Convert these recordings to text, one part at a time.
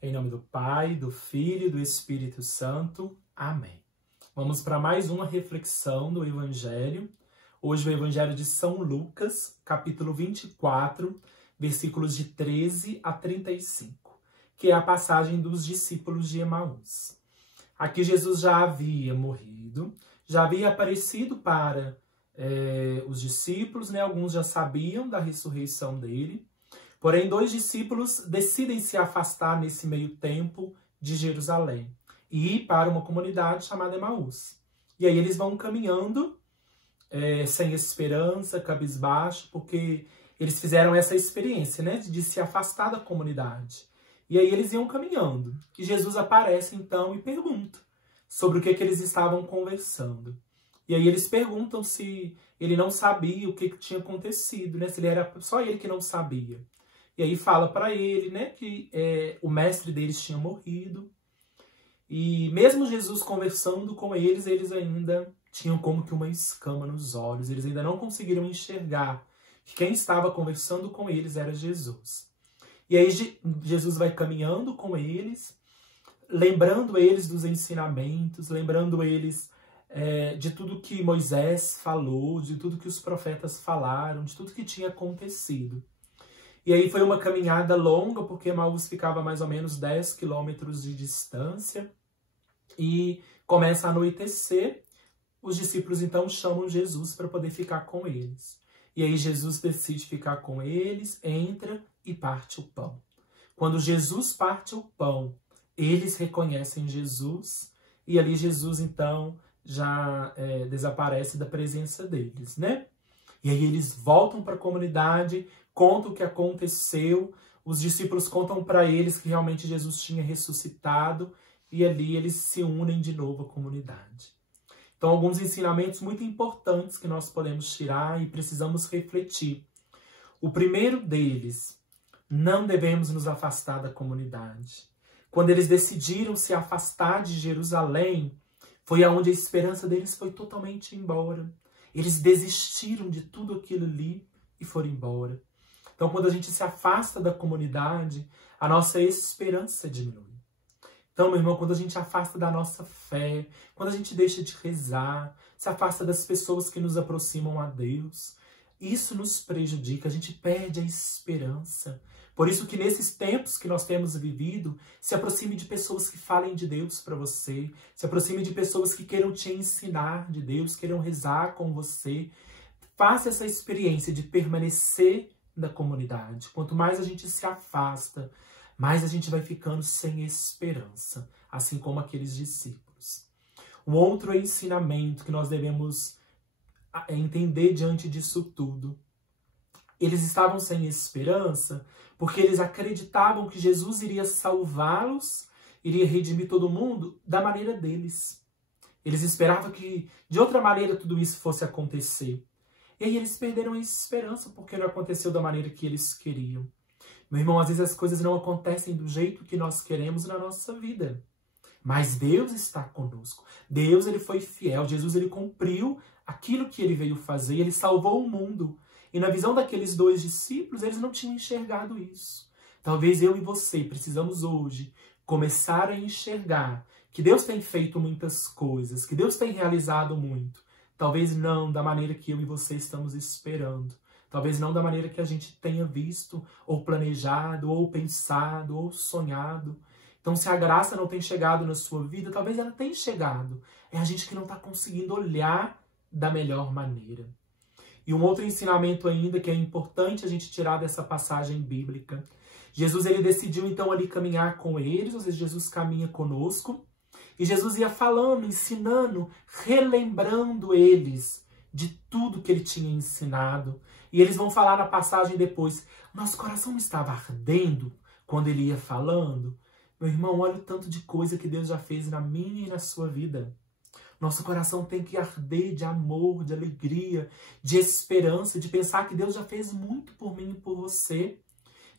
Em nome do Pai, do Filho e do Espírito Santo. Amém. Vamos para mais uma reflexão do Evangelho. Hoje o Evangelho de São Lucas, capítulo 24, versículos de 13 a 35, que é a passagem dos discípulos de Emaús. Aqui Jesus já havia morrido, já havia aparecido para os discípulos, né? Alguns já sabiam da ressurreição dele. Porém, 2 discípulos decidem se afastar nesse meio tempo de Jerusalém e ir para uma comunidade chamada Emaús. E aí eles vão caminhando sem esperança, cabisbaixo, porque eles fizeram essa experiência, né, de se afastar da comunidade. E aí eles iam caminhando. E Jesus aparece então e pergunta sobre o que eles estavam conversando. E aí eles perguntam se ele não sabia o que tinha acontecido, né, se ele era só ele que não sabia. E aí fala para ele, né, que o mestre deles tinha morrido. E mesmo Jesus conversando com eles, eles ainda tinham como que uma escama nos olhos. Eles ainda não conseguiram enxergar que quem estava conversando com eles era Jesus. E aí Jesus vai caminhando com eles, lembrando eles dos ensinamentos, lembrando eles de tudo que Moisés falou, de tudo que os profetas falaram, de tudo que tinha acontecido. E aí foi uma caminhada longa, porque Emaús ficava a mais ou menos 10 quilômetros de distância. E começa a anoitecer. Os discípulos então chamam Jesus para poder ficar com eles. E aí Jesus decide ficar com eles, entra e parte o pão. Quando Jesus parte o pão, eles reconhecem Jesus. E ali Jesus então já desaparece da presença deles, né? E aí eles voltam para a comunidade, contam o que aconteceu, os discípulos contam para eles que realmente Jesus tinha ressuscitado, e ali eles se unem de novo à comunidade. Então, alguns ensinamentos muito importantes que nós podemos tirar e precisamos refletir. O primeiro deles, não devemos nos afastar da comunidade. Quando eles decidiram se afastar de Jerusalém, foi aonde a esperança deles foi totalmente embora. Eles desistiram de tudo aquilo ali e foram embora. Então, quando a gente se afasta da comunidade, a nossa esperança diminui. Então, meu irmão, quando a gente afasta da nossa fé, quando a gente deixa de rezar, se afasta das pessoas que nos aproximam a Deus, isso nos prejudica, a gente perde a esperança. Por isso que nesses tempos que nós temos vivido, se aproxime de pessoas que falem de Deus para você, se aproxime de pessoas que queiram te ensinar de Deus, queiram rezar com você. Faça essa experiência de permanecer da comunidade. Quanto mais a gente se afasta, mais a gente vai ficando sem esperança, assim como aqueles discípulos. Um outro ensinamento que nós devemos entender diante disso tudo. Eles estavam sem esperança porque eles acreditavam que Jesus iria salvá-los, iria redimir todo mundo da maneira deles. Eles esperavam que de outra maneira tudo isso fosse acontecer. E aí eles perderam a esperança porque não aconteceu da maneira que eles queriam. Meu irmão, às vezes as coisas não acontecem do jeito que nós queremos na nossa vida. Mas Deus está conosco. Deus, ele foi fiel. Jesus, ele cumpriu aquilo que ele veio fazer. Ele salvou o mundo. E na visão daqueles 2 discípulos, eles não tinham enxergado isso. Talvez eu e você precisamos hoje começar a enxergar que Deus tem feito muitas coisas, que Deus tem realizado muito. Talvez não da maneira que eu e você estamos esperando. Talvez não da maneira que a gente tenha visto, ou planejado, ou pensado, ou sonhado. Então, se a graça não tem chegado na sua vida, talvez ela tenha chegado. É a gente que não está conseguindo olhar da melhor maneira. E um outro ensinamento ainda que é importante a gente tirar dessa passagem bíblica. Jesus, ele decidiu então ali caminhar com eles, ou seja, Jesus caminha conosco. E Jesus ia falando, ensinando, relembrando eles de tudo que ele tinha ensinado. E eles vão falar na passagem depois, nosso coração estava ardendo quando ele ia falando. Meu irmão, olha o tanto de coisa que Deus já fez na minha e na sua vida. Nosso coração tem que arder de amor, de alegria, de esperança, de pensar que Deus já fez muito por mim e por você.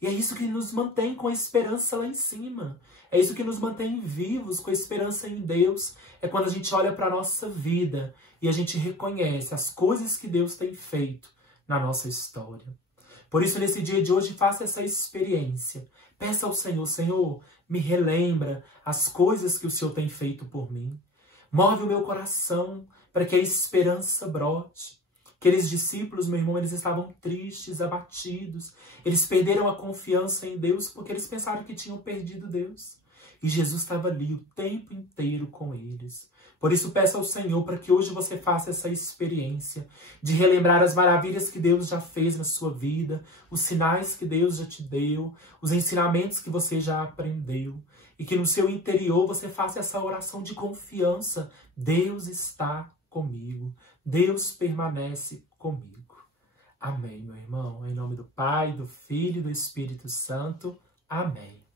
E é isso que nos mantém com a esperança lá em cima. É isso que nos mantém vivos com a esperança em Deus. É quando a gente olha para a nossa vida e a gente reconhece as coisas que Deus tem feito na nossa história. Por isso, nesse dia de hoje, faça essa experiência. Peça ao Senhor, Senhor, me relembra as coisas que o Senhor tem feito por mim. Move o meu coração para que a esperança brote. Aqueles discípulos, meu irmão, eles estavam tristes, abatidos. Eles perderam a confiança em Deus porque eles pensaram que tinham perdido Deus. E Jesus estava ali o tempo inteiro com eles. Por isso, peço ao Senhor para que hoje você faça essa experiência de relembrar as maravilhas que Deus já fez na sua vida, os sinais que Deus já te deu, os ensinamentos que você já aprendeu. E que no seu interior você faça essa oração de confiança. Deus está comigo. Deus permanece comigo. Amém, meu irmão. Em nome do Pai, do Filho e do Espírito Santo. Amém.